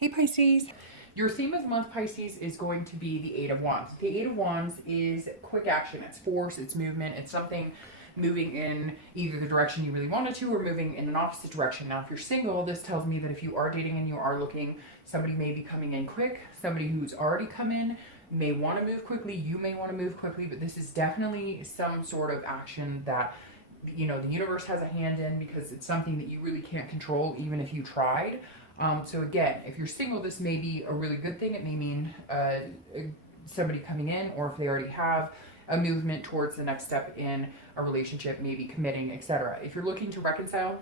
Hey Pisces. Your theme of the month, Pisces, is going to be the Eight of Wands. The Eight of Wands is quick action, it's force, it's movement, it's something moving in either the direction you really wanted to or moving in an opposite direction. Now, if you're single, this tells me that if you are dating and you are looking, somebody may be coming in quick, somebody who's already come in may want to move quickly, you may want to move quickly, but this is definitely some sort of action that the universe has a hand in because it's something that you really can't control even if you tried. So again, if you're single, this may be a really good thing. It may mean somebody coming in, or if they already have a movement towards the next step in a relationship, maybe committing, etc. If you're looking to reconcile,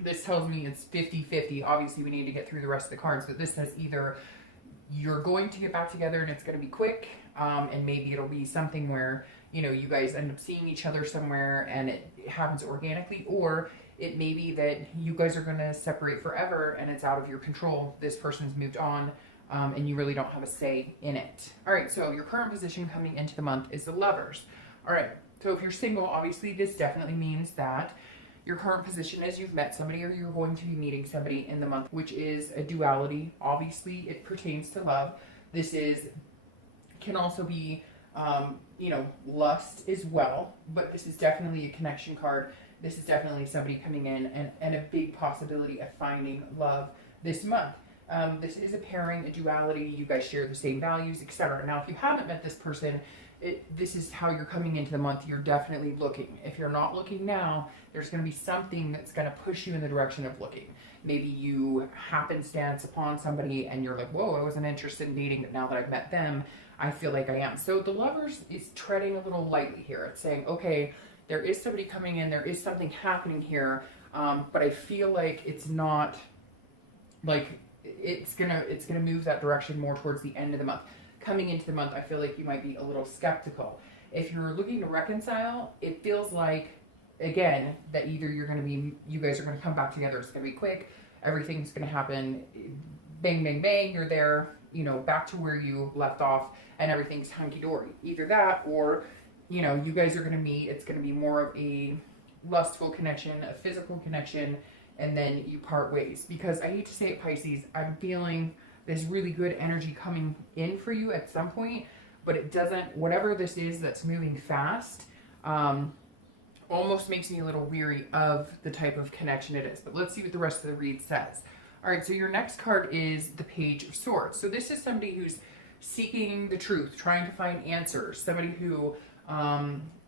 this tells me it's 50-50. Obviously, we need to get through the rest of the cards, but this says either you're going to get back together and it's going to be quick, and maybe it'll be something where, you guys end up seeing each other somewhere and it happens organically, or it may be that you guys are going to separate forever and it's out of your control. This person's moved on, and you really don't have a say in it. All right, so your current position coming into the month is the Lovers. All right, so if you're single, obviously this definitely means that your current position is you've met somebody or you're going to be meeting somebody in the month, which is a duality. Obviously, it pertains to love. This can also be, lust as well, but this is definitely a connection card. This is definitely somebody coming in and a big possibility of finding love this month. This is a pairing, a duality. You guys share the same values, etc. Now, if you haven't met this person, this is how you're coming into the month. You're definitely looking. If you're not looking now, there's going to be something that's going to push you in the direction of looking. Maybe you happenstance upon somebody and you're like, whoa, I wasn't interested in dating, but now that I've met them, I feel like I am. So the Lovers is treading a little lightly here. It's saying, okay, there is somebody coming in, there is something happening here, but I feel like it's not like it's gonna move that direction more towards the end of the month. Coming into the month, I feel like you might be a little skeptical. If you're looking to reconcile, it feels like, again, that either you guys are gonna come back together, it's gonna be quick, everything's gonna happen, bang, bang, bang, you're there, back to where you left off, and everything's hunky-dory. Either that, or you guys are going to meet, it's going to be more of a lustful connection, a physical connection, and then you part ways. Because I hate to say it, Pisces, I'm feeling this really good energy coming in for you at some point, but it doesn't, whatever this is that's moving fast, almost makes me a little weary of the type of connection it is. But let's see what the rest of the read says. All right, so your next card is the Page of Swords. So this is somebody who's seeking the truth, trying to find answers, somebody who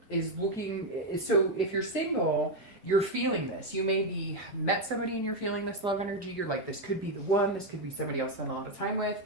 is looking. So if you're single, you're feeling this. You maybe met somebody and you're feeling this love energy. You're like, this could be the one, this could be somebody else I spend a lot of time with.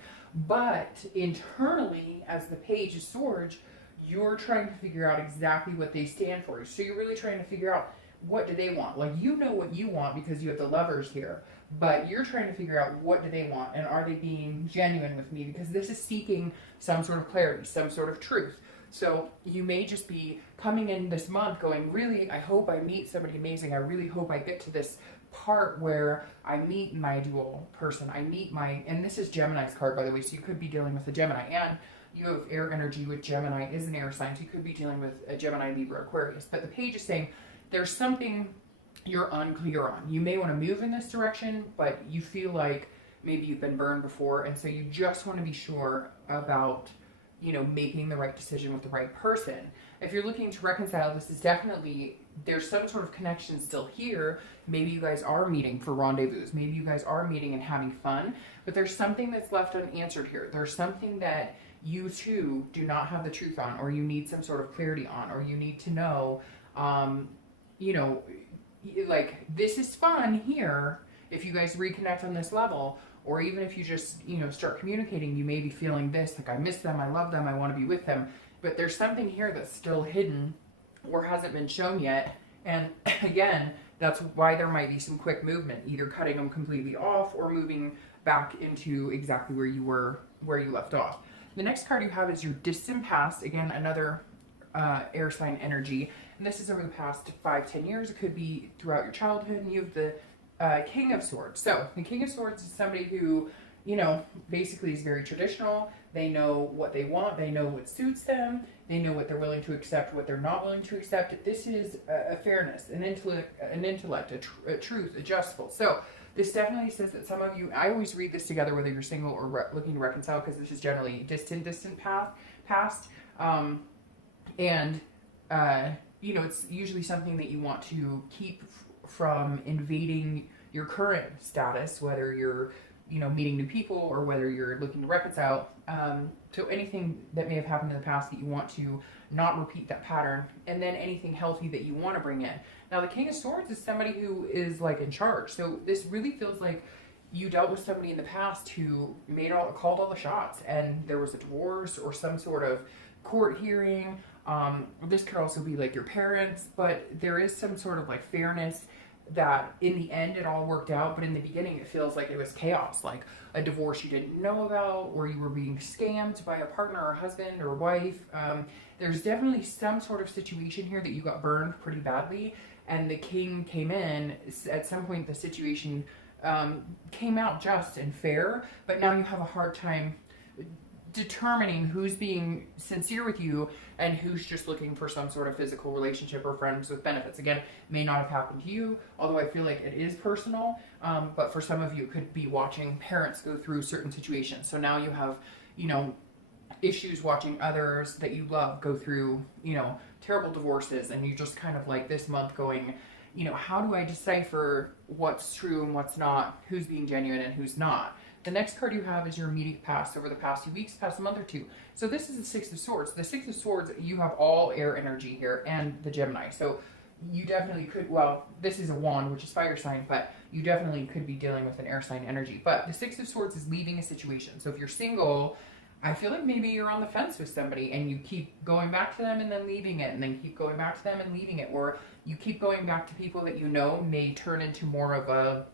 But internally, as the Page of Swords, you're trying to figure out exactly what they stand for. So you're really trying to figure out, what do they want? Like, what you want because you have the Lovers here, but you're trying to figure out, what do they want, and are they being genuine with me? Because this is seeking some sort of clarity, some sort of truth. So you may just be coming in this month going, really, I hope I meet somebody amazing. I really hope I get to this part where I meet my dual person. And this is Gemini's card, by the way, so you could be dealing with a Gemini. And you have air energy with Gemini, is an air sign, so you could be dealing with a Gemini, Libra, Aquarius. But the Page is saying there's something you're unclear on. You may want to move in this direction, but you feel like maybe you've been burned before, and so you just want to be sure about making the right decision with the right person. If you're looking to reconcile, this is definitely, there's some sort of connection still here. Maybe you guys are meeting for rendezvous. Maybe you guys are meeting and having fun, but there's something that's left unanswered here. There's something that you two do not have the truth on, or you need some sort of clarity on, or you need to know, like, this is fun here if you guys reconnect on this level. Or even if you just, start communicating, you may be feeling this, like, I miss them, I love them, I want to be with them. But there's something here that's still hidden or hasn't been shown yet. And again, that's why there might be some quick movement, either cutting them completely off or moving back into exactly where you left off. The next card you have is your distant past. Again, another air sign energy. And this is over the past 5-10 years. It could be throughout your childhood. And you have the King of Swords. So the King of Swords is somebody who, basically is very traditional. They know what they want. They know what suits them. They know what they're willing to accept, what they're not willing to accept. This is a fairness, an intellect, a truth, a justful. So this definitely says that some of you, I always read this together whether you're single or looking to reconcile, because this is generally distant past. And you know, it's usually something that you want to keep from invading your current status, whether you're, you know, meeting new people or whether you're looking to reconcile. So anything that may have happened in the past that you want to not repeat that pattern, and then anything healthy that you want to bring in. Now, the King of Swords is somebody who is like in charge. So this really feels like you dealt with somebody in the past who called all the shots, and there was a divorce or some sort of court hearing. This could also be like your parents, but there is some sort of like fairness that in the end it all worked out, but in the beginning it feels like it was chaos, like a divorce you didn't know about, or you were being scammed by a partner or husband or wife. There's definitely some sort of situation here that you got burned pretty badly, and the king came in. At some point the situation came out just and fair, but now you have a hard time determining who's being sincere with you and who's just looking for some sort of physical relationship or friends with benefits. Again, may not have happened to you, although I feel like it is personal, but for some of you it could be watching parents go through certain situations. So now you have, you know, issues watching others that you love go through, you know, terrible divorces, and you just kind of like this month going, you know, how do I decipher what's true and what's not, who's being genuine and who's not? The next card you have is your immediate past over the past few weeks, past a month or two. So this is the Six of Swords. The Six of Swords, you have all air energy here and the Gemini. So you definitely could, well, this is a wand, which is fire sign, but you definitely could be dealing with an air sign energy. But the Six of Swords is leaving a situation. So if you're single, I feel like maybe you're on the fence with somebody and you keep going back to them and then leaving it, and then keep going back to them and leaving it, or you keep going back to people that you know may turn into more of a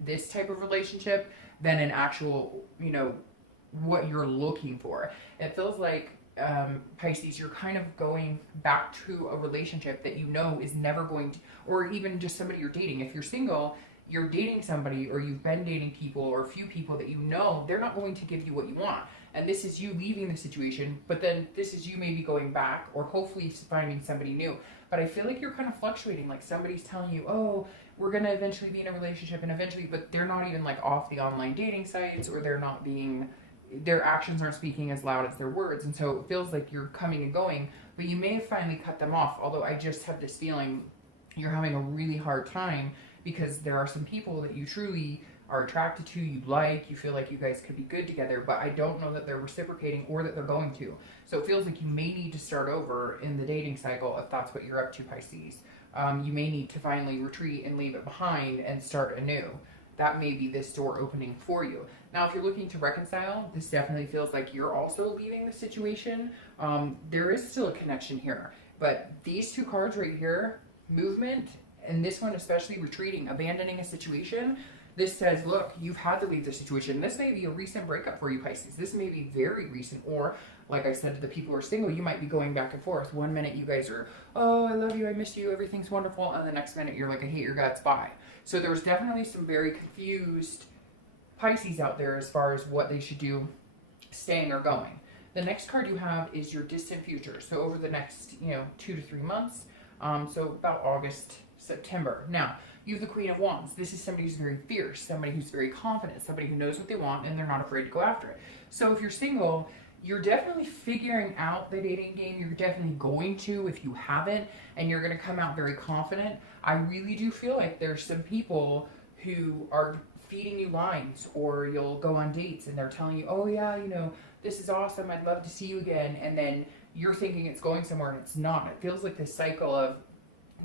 this type of relationship than an actual, you know, what you're looking for. It feels like, Pisces, you're kind of going back to a relationship that you know is never going to, or even just somebody you're dating. If you're single, you're dating somebody, or you've been dating people, or a few people that you know they're not going to give you what you want. And this is you leaving the situation, but then this is you maybe going back or hopefully finding somebody new. But I feel like you're kind of fluctuating, like somebody's telling you, oh, we're going to eventually be in a relationship, and eventually, but they're not even like off the online dating sites, or they're not being, their actions aren't speaking as loud as their words. And so it feels like you're coming and going, but you may have finally cut them off. Although I just have this feeling you're having a really hard time, because there are some people that you truly are attracted to, you like, you feel like you guys could be good together, but I don't know that they're reciprocating or that they're going to. So it feels like you may need to start over in the dating cycle if that's what you're up to, Pisces. You may need to finally retreat and leave it behind and start anew. That may be this door opening for you. Now, if you're looking to reconcile, this definitely feels like you're also leaving the situation. There is still a connection here, but these two cards right here, movement, and this one especially, retreating, abandoning a situation, this says, look, you've had to leave the situation. This may be a recent breakup for you, Pisces. This may be very recent, or like I said to the people who are single, you might be going back and forth. One minute you guys are, oh, I love you, I miss you, everything's wonderful, and the next minute you're like, I hate your guts, bye. So there was definitely some very confused Pisces out there as far as what they should do, staying or going. The next card you have is your distant future. So over the next, 2 to 3 months, so about August, September. Now, you have the Queen of Wands. This is somebody who's very fierce, somebody who's very confident, somebody who knows what they want and they're not afraid to go after it. So if you're single, you're definitely figuring out the dating game. You're definitely going to, if you haven't, and you're going to come out very confident. I really do feel like there's some people who are feeding you lines, or you'll go on dates and they're telling you, oh yeah, this is awesome, I'd love to see you again. And then you're thinking it's going somewhere and it's not. It feels like this cycle of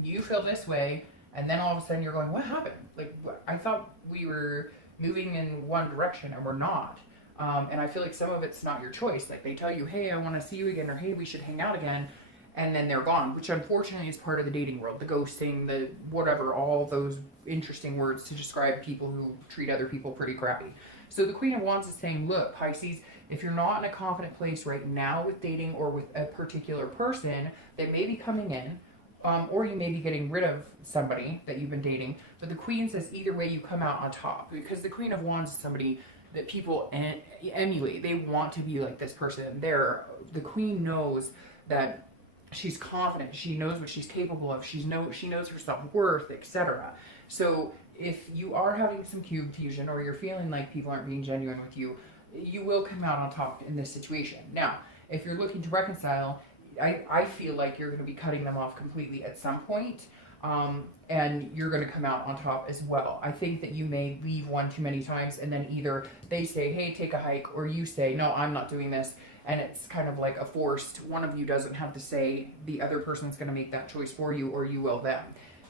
you feel this way, and then all of a sudden you're going, what happened? Like, I thought we were moving in one direction and we're not. And I feel like some of it's not your choice. Like they tell you, hey, I want to see you again, or hey, we should hang out again. And then they're gone, which unfortunately is part of the dating world. The ghosting, the whatever, all those interesting words to describe people who treat other people pretty crappy. So the Queen of Wands is saying, look, Pisces, if you're not in a confident place right now with dating or with a particular person that may be coming in, or you may be getting rid of somebody that you've been dating, but the Queen says either way you come out on top, because the Queen of Wands is somebody that people emulate. They want to be like this person. The Queen knows that she's confident. She knows what she's capable of. She knows her self-worth, etc. So if you are having some confusion or you're feeling like people aren't being genuine with you, you will come out on top in this situation. Now, if you're looking to reconcile, I feel like you're going to be cutting them off completely at some point, and you're going to come out on top as well. I think that you may leave one too many times, and then either they say, hey, take a hike, or you say, no, I'm not doing this, and it's kind of like a forced, one of you doesn't have to say, the other person's going to make that choice for you, or you will them.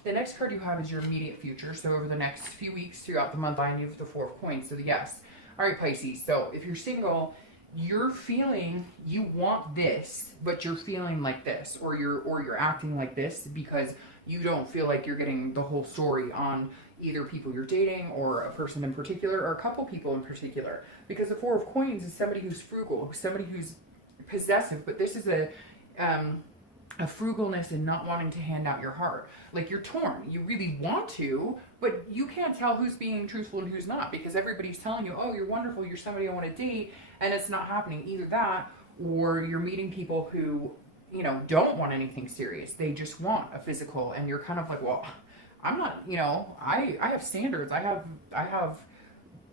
The next card you have is your immediate future. So over the next few weeks throughout the month, I knew the Four of Coins, so the yes. All right, Pisces, so if you're single, you're feeling you want this, but you're feeling like this, or you're acting like this because you don't feel like you're getting the whole story on either people you're dating or a person in particular or a couple people in particular. Because the Four of Coins is somebody who's frugal, somebody who's possessive, but this is a frugalness and not wanting to hand out your heart. Like, you're torn. You really want to, but you can't tell who's being truthful and who's not, because everybody's telling you, oh, you're wonderful, you're somebody I want to date, and it's not happening. Either that, or you're meeting people who, you know, don't want anything serious. They just want a physical, and you're kind of like, well, I'm not, you know, I have standards. I have,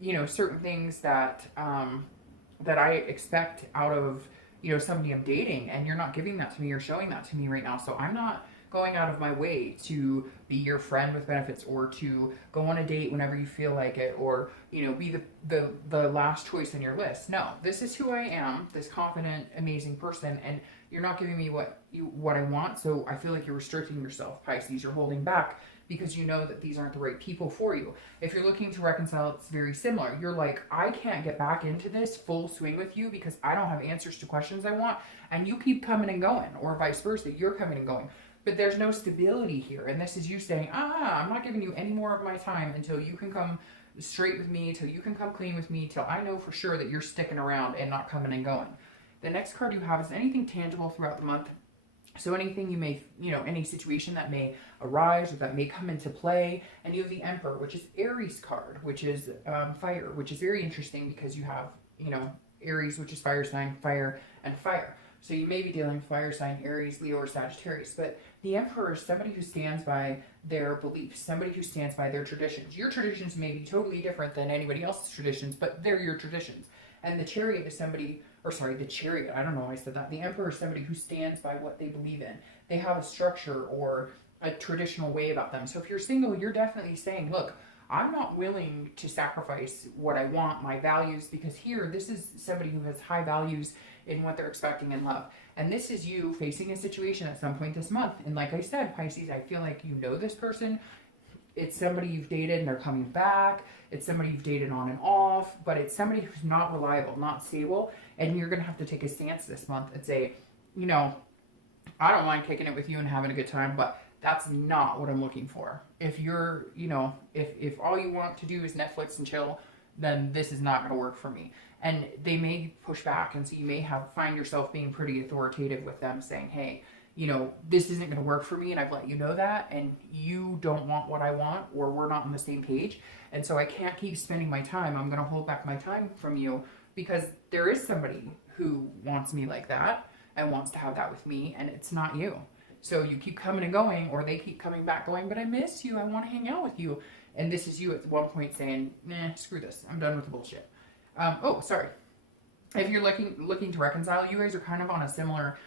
you know, certain things that, that I expect out of, you know, somebody I'm dating, and you're not giving that to me or showing that to me right now. So I'm not going out of my way to be your friend with benefits, or to go on a date whenever you feel like it, or, you know, be the last choice on your list. No, this is who I am, this confident, amazing person, and you're not giving me what I want. So I feel like you're restricting yourself, Pisces. You're holding back because you know that these aren't the right people for you. If you're looking to reconcile, it's very similar. You're like, I can't get back into this full swing with you because I don't have answers to questions I want, and you keep coming and going, or vice versa, you're coming and going. But there's no stability here, and this is you saying, I'm not giving you any more of my time until you can come straight with me, till you can come clean with me, till I know for sure that you're sticking around and not coming and going. The next card you have is anything tangible throughout the month. So anything you may, you know, any situation that may arise or that may come into play. And you have the Emperor, which is Aries card, which is fire, which is very interesting because you have, you know, Aries, which is fire sign, fire, and fire. So you may be dealing with fire sign, Aries, Leo, or Sagittarius. But the Emperor is somebody who stands by their beliefs, somebody who stands by their traditions. Your traditions may be totally different than anybody else's traditions, but they're your traditions. And the Chariot is somebody, or sorry, the Chariot, I don't know why I said that. The Emperor is somebody who stands by what they believe in. They have a structure or a traditional way about them. So if you're single, you're definitely saying, look, I'm not willing to sacrifice what I want, my values, because here, this is somebody who has high values in what they're expecting in love. And this is you facing a situation at some point this month. And like I said, Pisces, I feel like you know this person. It's somebody you've dated and they're coming back. It's somebody you've dated on and off, but it's somebody who's not reliable, not stable. And you're going to have to take a stance this month and say, you know, I don't mind kicking it with you and having a good time, but that's not what I'm looking for. If you're, you know, if all you want to do is Netflix and chill, then this is not going to work for me. And they may push back, and so you may find yourself being pretty authoritative with them, saying, hey, you know, this isn't going to work for me, and I've let you know that, and you don't want what I want, or we're not on the same page, and so I can't keep spending my time. I'm going to hold back my time from you because there is somebody who wants me like that and wants to have that with me, and it's not you. So you keep coming and going, or they keep coming back going, but I miss you, I want to hang out with you. And this is you at one point saying, nah, screw this, I'm done with the bullshit. If you're looking to reconcile, you guys are kind of on a similar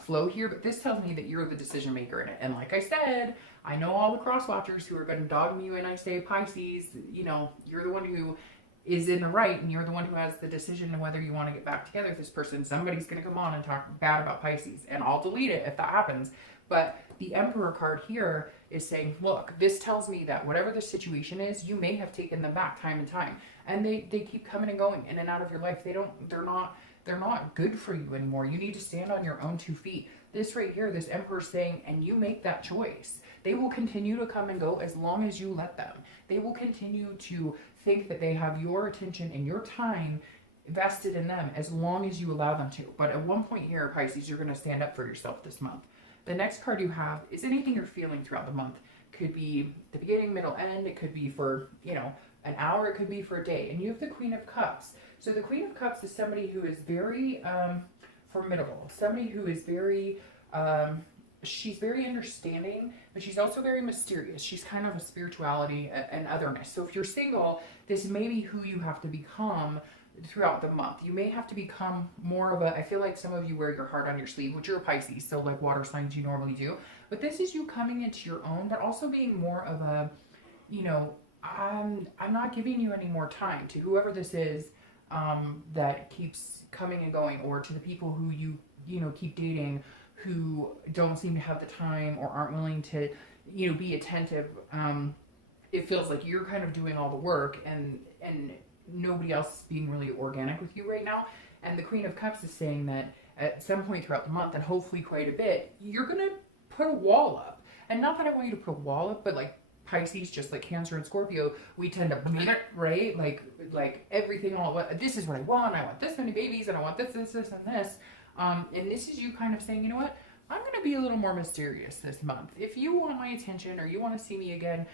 flow here, but this tells me that you're the decision maker in it. And like I said, I know all the cross watchers who are going to dog me when I say Pisces, you know, you're the one who is in the right, and you're the one who has the decision on whether you want to get back together with this person. Somebody's going to come on and talk bad about Pisces, and I'll delete it if that happens. But the Emperor card here is saying, look, this tells me that whatever the situation is, you may have taken them back time and time, and they keep coming and going in and out of your life. They're not good for you anymore. You need to stand on your own 2 feet. This right here, this Emperor saying, and you make that choice. They will continue to come and go as long as you let them. They will continue to think that they have your attention and your time vested in them as long as you allow them to. But at one point here, Pisces, you're going to stand up for yourself this month. The next card you have is anything you're feeling throughout the month. Could be the beginning, middle, end. It could be for, you know, an hour. It could be for a day. And you have the Queen of Cups. So the Queen of Cups is somebody who is very formidable. Somebody who is very she's very understanding, but she's also very mysterious. She's kind of a spirituality and otherness. So if you're single, this may be who you have to become throughout the month. You may have to become more of a, I feel like some of you wear your heart on your sleeve, which you're a Pisces, so like water signs you normally do. But this is you coming into your own, but also being more of a, you know, I'm not giving you any more time, to whoever this is that keeps coming and going, or to the people who you know, keep dating who don't seem to have the time or aren't willing to, you know, be attentive. It feels like you're kind of doing all the work and nobody else is being really organic with you right now. And the Queen of Cups is saying that at some point throughout the month, and hopefully quite a bit, you're going to put a wall up. And not that I want you to put a wall up, but like Pisces, just like Cancer and Scorpio, we tend to, right? Like everything, this is what I want this many babies, and I want this, and this. And this is you kind of saying, you know what? I'm going to be a little more mysterious this month. If you want my attention or you want to see me again,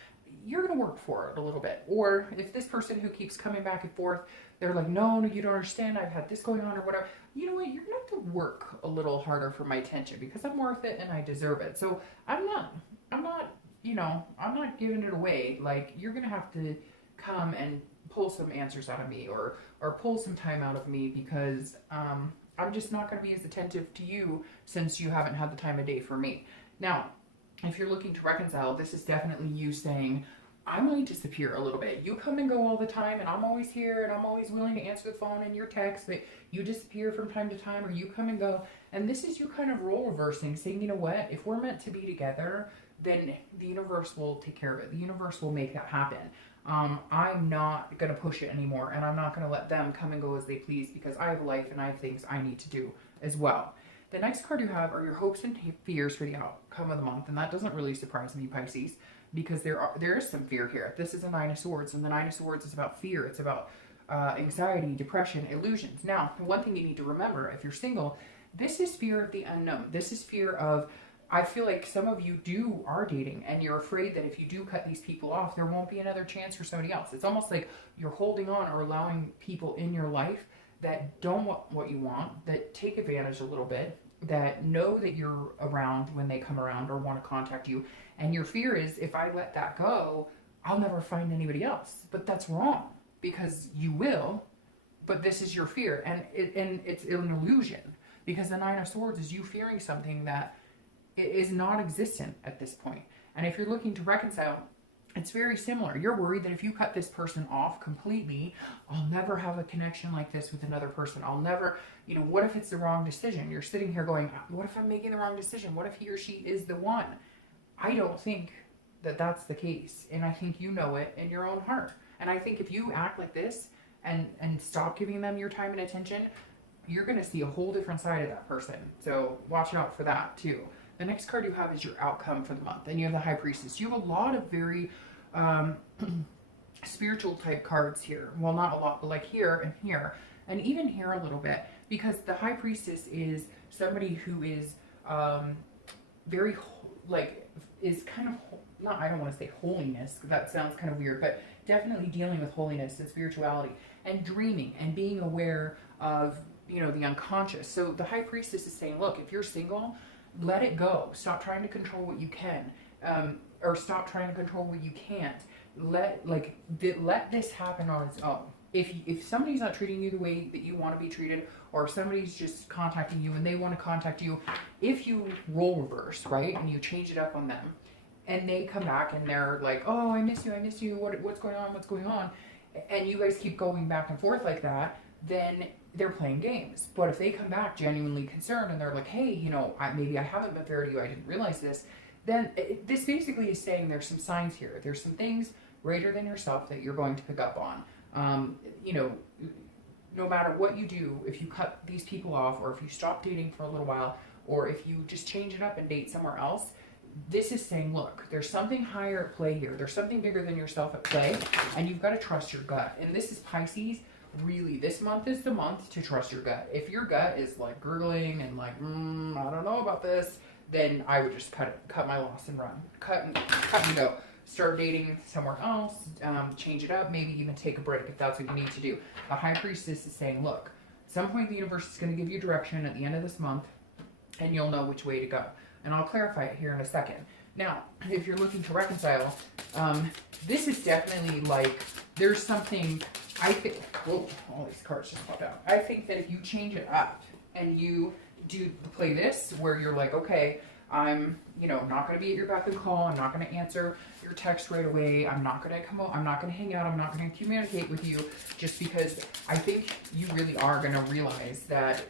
you're going to work for it a little bit. Or if this person who keeps coming back and forth, they're like, no, you don't understand. I've had this going on or whatever. You know what? You're going to have to work a little harder for my attention because I'm worth it and I deserve it. So I'm not, you know, I'm not giving it away. Like, you're going to have to come and pull some answers out of me or pull some time out of me because, I'm just not going to be as attentive to you since you haven't had the time of day for me. Now, if you're looking to reconcile, this is definitely you saying, I'm going to disappear a little bit. You come and go all the time, and I'm always here, and I'm always willing to answer the phone and your text, but you disappear from time to time, or you come and go. And this is you kind of role reversing, saying, you know what, if we're meant to be together, then the universe will take care of it. The universe will make that happen. I'm not going to push it anymore, and I'm not going to let them come and go as they please because I have a life and I have things I need to do as well. The next card you have are your hopes and fears for the outcome of the month, and that doesn't really surprise me, Pisces, because there is some fear here. This is a Nine of Swords, and the Nine of Swords is about fear. It's about anxiety, depression, illusions. Now, one thing you need to remember, if you're single, this is fear of the unknown. This is fear of, I feel like some of you are dating and you're afraid that if you do cut these people off, there won't be another chance for somebody else. It's almost like you're holding on or allowing people in your life that don't want what you want, that take advantage a little bit, that know that you're around when they come around or want to contact you. And your fear is, if I let that go, I'll never find anybody else. But that's wrong, because you will, but this is your fear. And it's an illusion, because the Nine of Swords is you fearing something that is non-existent at this point. And if you're looking to reconcile, it's very similar. You're worried that if you cut this person off completely, I'll never have a connection like this with another person. I'll never, you know, what if it's the wrong decision? You're sitting here going, what if I'm making the wrong decision? What if he or she is the one? I don't think that that's the case. And I think you know it in your own heart. And I think if you act like this and stop giving them your time and attention, you're going to see a whole different side of that person. So watch out for that too. The next card you have is your outcome for the month, and you have the High Priestess. You have a lot of very spiritual type cards here. Well, not a lot, but like here and even here a little bit, because the High Priestess is somebody who is very, like, is kind of, not, I don't want to say holiness, because that sounds kind of weird, but definitely dealing with holiness and spirituality and dreaming and being aware of, you know, the unconscious. So the High Priestess is saying, look, if you're single, let it go. Stop trying to control what you can, or stop trying to control what you can't. Let this happen on its own. If somebody's not treating you the way that you want to be treated, or somebody's just contacting you and they want to contact you, if you role reverse, right, and you change it up on them, and they come back and they're like, oh, I miss you, what's going on, and you guys keep going back and forth like that, then they're playing games. But if they come back genuinely concerned and they're like, hey, you know, maybe I haven't been fair to you, I didn't realize this, then this basically is saying there's some signs here. There's some things greater than yourself that you're going to pick up on. You know, no matter what you do, if you cut these people off, or if you stop dating for a little while, or if you just change it up and date somewhere else, this is saying, look, there's something higher at play here. There's something bigger than yourself at play, and you've got to trust your gut. And this is Pisces. Really, this month is the month to trust your gut. If your gut is like gurgling and like, I don't know about this, then I would just cut my loss and run. Cut and go. Start dating somewhere else, change it up, maybe even take a break if that's what you need to do. The High Priestess is saying, look, at some point the universe is going to give you direction at the end of this month, and you'll know which way to go. And I'll clarify it here in a second. Now, if you're looking to reconcile, this is definitely like, there's something, I think, whoa, all these cards just popped out. I think that if you change it up and you do play this, where you're like, okay, I'm, not going to be at your beck and call. I'm not going to answer your text right away. I'm not going to come out. I'm not going to hang out. I'm not going to communicate with you, just because I think you really are going to realize that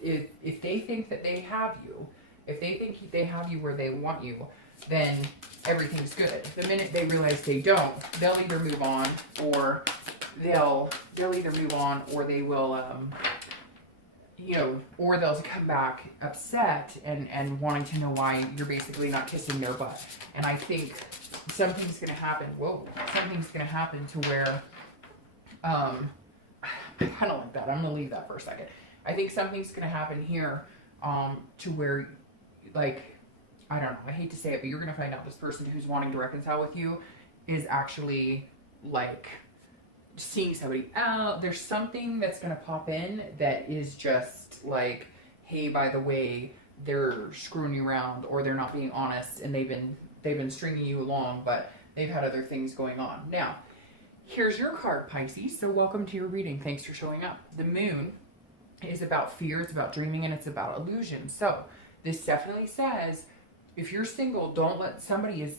if they think that they have you, if they think they have you where they want you, then everything's good. The minute they realize they don't, they'll either move on, or they'll either move on, or they will, or they'll come back upset and wanting to know why you're basically not kissing their butt. And I think something's going to happen. Whoa, something's going to happen to where, I kind of like that. I'm going to leave that for a second. I think something's going to happen here, to where, like, I don't know, I hate to say it, but you're going to find out this person who's wanting to reconcile with you is actually, like, seeing somebody out. There's something that's going to pop in that is just like, hey, by the way, they're screwing you around, or they're not being honest, and they've been stringing you along, but they've had other things going on. Now, here's your card, Pisces. So welcome to your reading. Thanks for showing up. The moon is about fear, it's about dreaming, and it's about illusion. So this definitely says, if you're single, don't let somebody's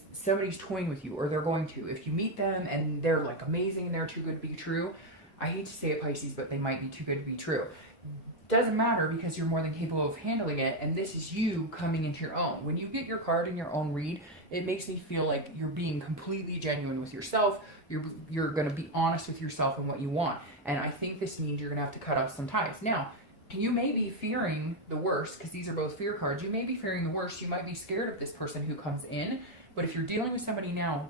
toying with you, or they're going to. If you meet them and they're like amazing and they're too good to be true, I hate to say it, Pisces, but they might be too good to be true. Doesn't matter, because you're more than capable of handling it, and this is you coming into your own. When you get your card in your own read, it makes me feel like you're being completely genuine with yourself. You're going to be honest with yourself and what you want. And I think this means you're going to have to cut off some ties. Now, you may be fearing the worst, because these are both fear cards. You may be fearing the worst. You might be scared of this person who comes in. But if you're dealing with somebody now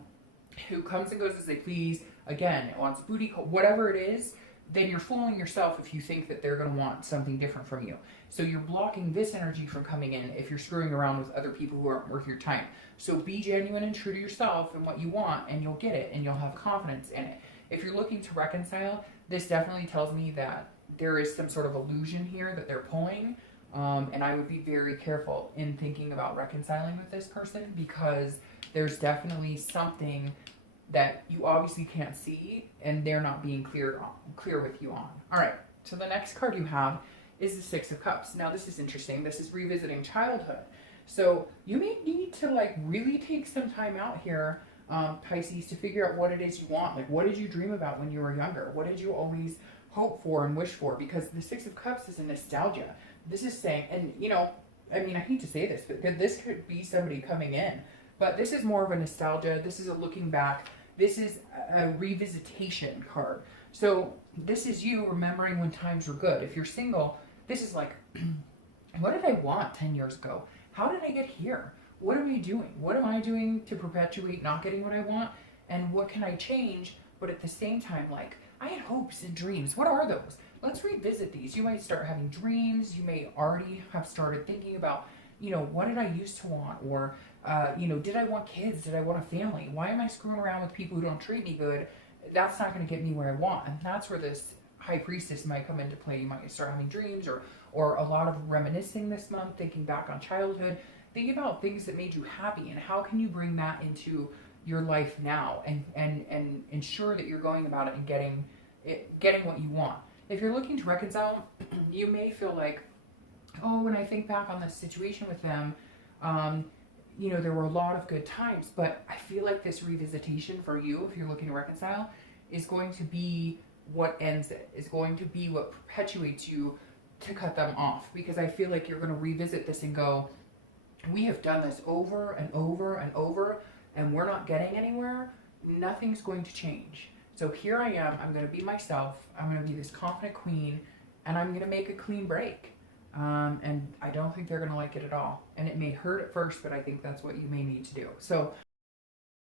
who comes and goes as they please, again, wants booty call, whatever it is, then you're fooling yourself if you think that they're going to want something different from you. So you're blocking this energy from coming in if you're screwing around with other people who aren't worth your time. So be genuine and true to yourself and what you want, and you'll get it, and you'll have confidence in it. If you're looking to reconcile, this definitely tells me that there is some sort of illusion here that they're pulling, and I would be very careful in thinking about reconciling with this person, because there's definitely something that you obviously can't see, and they're not being clear with you on. All right, so the next card you have is the Six of Cups. Now this is interesting. This is revisiting childhood. So you may need to like really take some time out here, Pisces, to figure out what it is you want. Like, what did you dream about when you were younger? What did you always hope for and wish for? Because the Six of Cups is a nostalgia. This is saying, and I hate to say this, but this could be somebody coming in, but this is more of a nostalgia. This is a looking back. This is a revisitation card. So this is you remembering when times were good. If you're single, this is like, what did I want 10 years ago? How did I get here? What am I doing? What am I doing to perpetuate not getting what I want? And what can I change? But at the same time, like, I had hopes and dreams. What are those? Let's revisit these. You might start having dreams. You may already have started thinking about, what did I used to want? Or, did I want kids? Did I want a family? Why am I screwing around with people who don't treat me good? That's not going to get me where I want. And that's where this High Priestess might come into play. You might start having dreams, or a lot of reminiscing this month, thinking back on childhood, thinking about things that made you happy, and how can you bring that into your life now, and ensure that you're going about it and getting what you want. If you're looking to reconcile, you may feel like, oh, when I think back on this situation with them, there were a lot of good times, but I feel like this revisitation for you, if you're looking to reconcile, is going to be what ends it, is going to be what perpetuates you to cut them off, because I feel like you're going to revisit this and go, we have done this over and over and over, and we're not getting anywhere. Nothing's going to change. So here I am. I'm going to be myself. I'm going to be this confident queen, and I'm going to make a clean break. And I don't think they're going to like it at all. And it may hurt at first, but I think that's what you may need to do. So